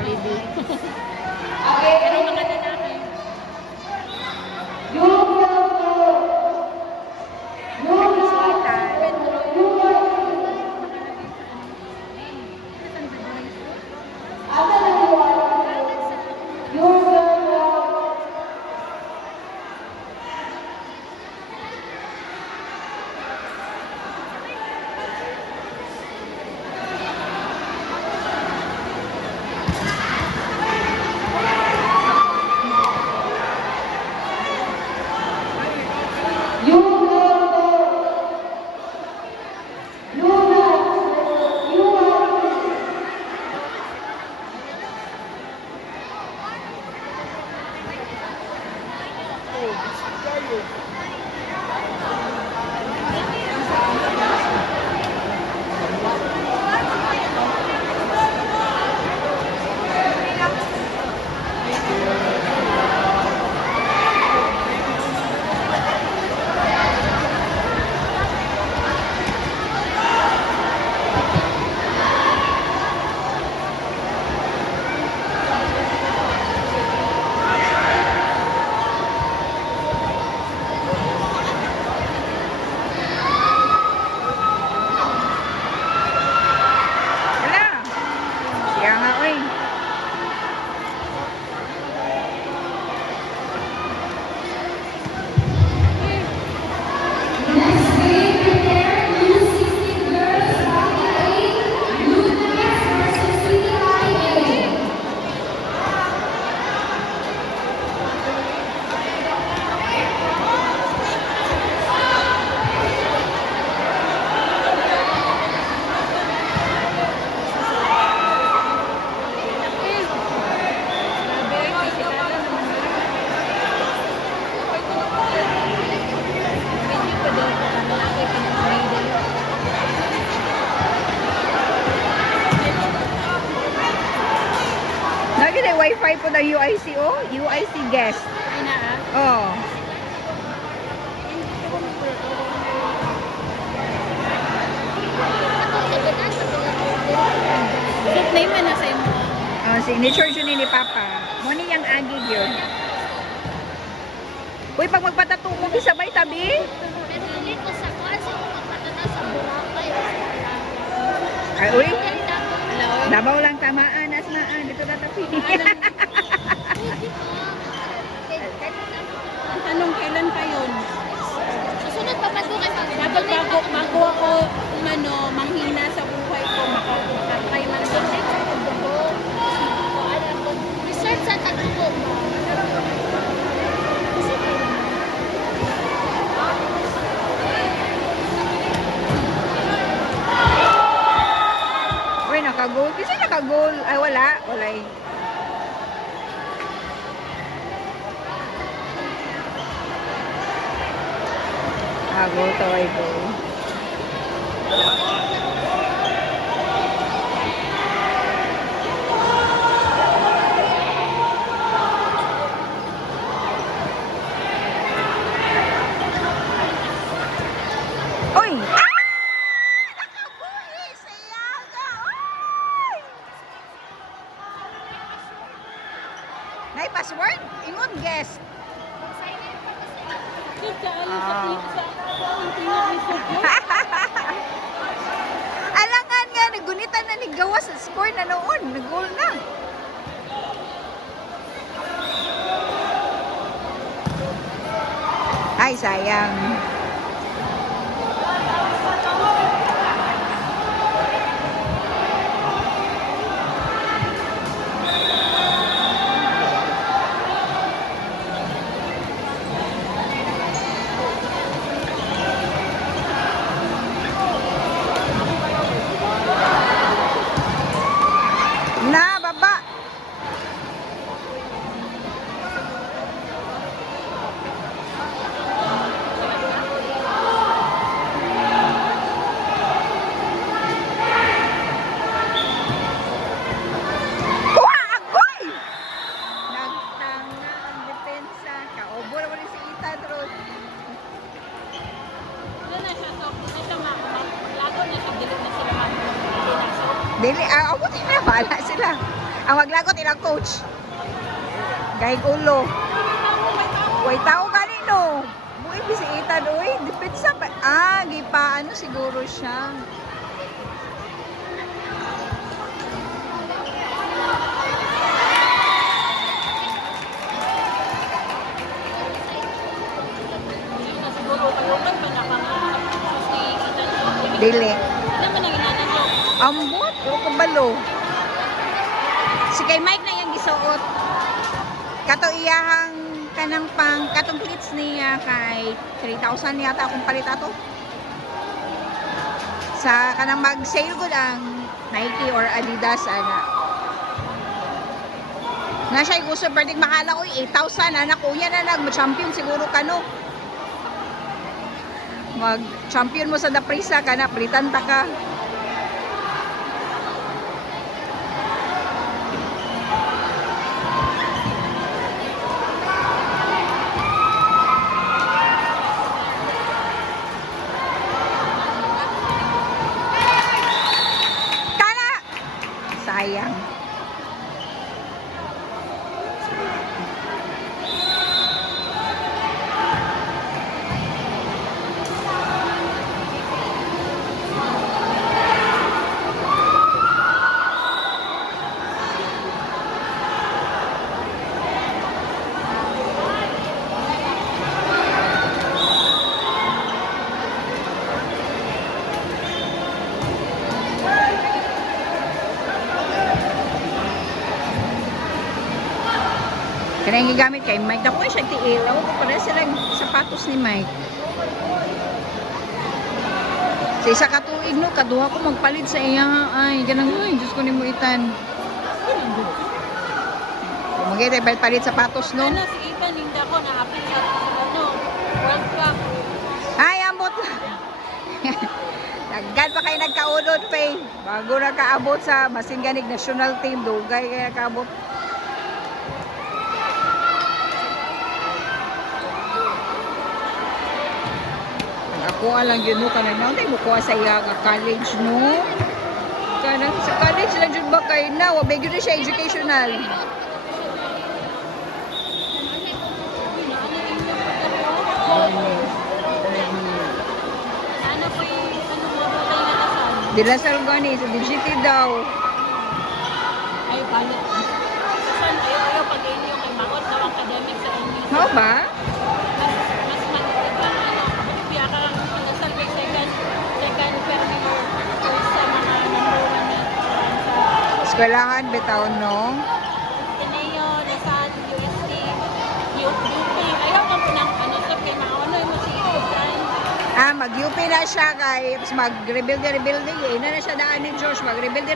Jollibee. Pero mga lalaki. Wala. Siya nga, oy. Lagi na wifi po na UIC, oh. UIC guest. Ay na Oh. Soup name na sa imo. Oh, signature yun ni Papa. Muni yung agig yun. Uy, pag magpatato mo, sabay tabi. Pero dili ko sa kuan sa pagpatana sa Boracay. Ay, uy. Hello. Dabaw lang tamaan, asnaan. Dito na tapi. Tanong kailan pa yun? Susunod pa ba ito kay dapat bago ako manghina sa buhay ko, makakay man sa pagdugo. Research sa tagdugo. Uy, naka-goal. Kasi naka-goal. Ay, wala. Wala eh. Ah, goal to ay goal. Uy! Nay password? Ingon guest. Alangan nga nagunitan na ni gawas sa score na noon, nag-goal na. Ay sayang. Na, baba. Kuha, agoy! Nagtanga ang depensa. Kaubo naman yung si Ethan Rose. Dili, abutin na, bahala sila. Ang maglagot ilang coach. Gahig ulo. Way tao kanino. Buhay bisiitan, uy. Depende sa... gipa, ano siguro siya. Dili. Ambot, pero kabalo. Si kay Mike na yung gisuot. Kato iyahang kanang pang katong cleats niya kay 3,000 yata akong palita to. Sa kanang mag-sale ko ang Nike or Adidas ana. Na siya gusto pwedeng makala ko 8,000 anak ko yan na nag-champion siguro kano. Mag-champion mo sa Daprisa ka na, palitan ta ka. Tala! Sayang. Kaya yung gamit kay Mike. Dako siya tiil. Ako ko pala silang sapatos ni Mike. Sa isa katuig no, kaduha ko magpalit sa iya. Ay, ganang uy, Diyos ko ni mo itan. Magiging palit sapatos no. Ano, si Ivan, hindi ako na-apit sa World Cup. Ay, ambot. Naggan pa kayo nagkaunod pa eh. Bago na kaabot sa Masinganig National Team. Dugay kaya kaabot. Ako alang yun mo kanang naunay mo kuha sa iya nga college no. Kanang sa college lang jud ba kay na wa bigyo na siya educational. Ano po yung ano mo tayo natasan? Dila sa gani sa DGT daw. Ay, palit. Saan ayaw pag inyo kay Makot na academic sa NUC. Mao ba? Mas maliit lang ano. Kaya ka lang pinasal kay second Fermior sa mga number 1 na sa Eskwelahan bitaw no. Ateneo, Rizal, UST, UP. Ayaw ka po ng ano sir kay mga ano yung masikutan. Mag-UP na siya kay mag-rebuild na siya daan ni George. Mag-rebuild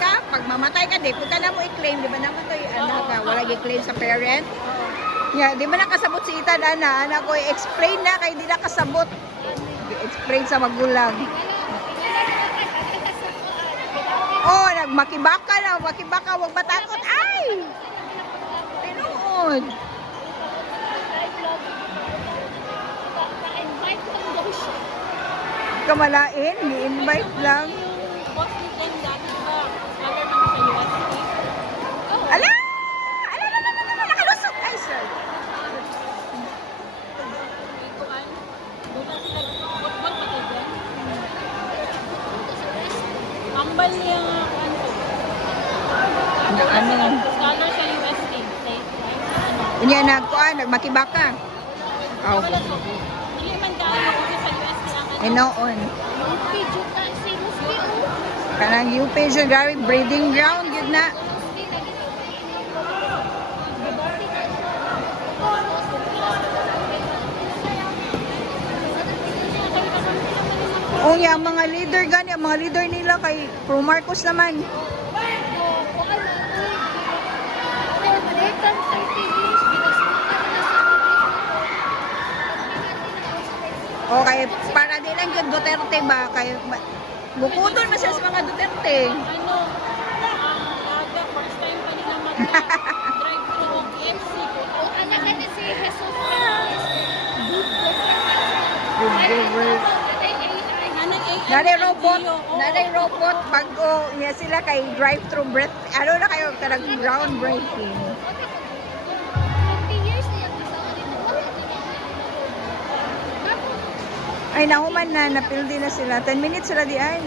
ka. Pag mamatay ka, di po ka na mo i-claim. Di ba naman to anak ka? Wala i-claim sa parent. Yeah, di ba nakasabot si Itan, anak ko, explain na kay di nakasabot. Explain sa magulang. Oh, makibaka, wag matakot. Ay! Tinood. Kamalain, ni-invite lang. Boss weekend dati ba? Scholar man sa UST. Ala! Nakalusot! Ay, sir. Ikuan. Doon sila football patagan. Ambal niya Ano? scholar sa UST. Ano? Unya nagmakibaka. Oh, Dili man tayo kasi sa UST ang ano. inoon. Video ka si Rusty. Kanang UP jud grabe breeding ground yun na. Oh, yung mga leader gani, ang mga leader nila kay Pro Marcos naman. Okay, para di lang yung Duterte ba? Kay bukudon man siya sa mga Duterte. Ano? Aga, first time pa nila mag-drive to KFC. Anak ka na si Jesus Fernandez. Good rivers. Anang AI Nanay robot, bago niya sila kay drive-thru breath. Ano na kayo, kanang groundbreaking. 20 years na yung kasama nito. Ay, nahuman na, napildi na sila. 10 minutes sila di ay.